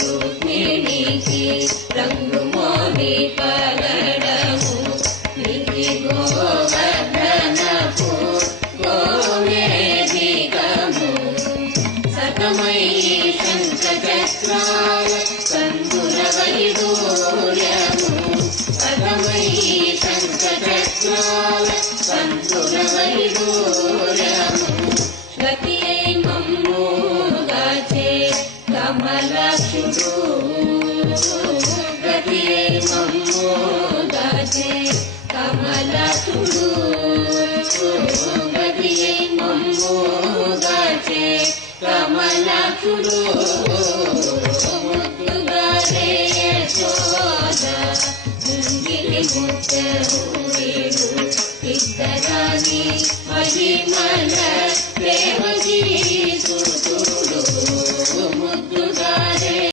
రుక్మిణికి రంగు మోవి పగడము నిధి గోవర్ధనపు గోవేదికము సతమై శంఖచక్రాల కందుల వైడూర్యము సతమై శంఖచక్రాల కందుల వైడూర్యము గతియై మమ్ముగాచే కమలాక్షుడు గతియై మమ్ముగాచే కమలాక్షుడు గతియై మమ్ముగాచే కమలాక్షుడు ముద్దుగా యశోద ముంగిలి ముత్య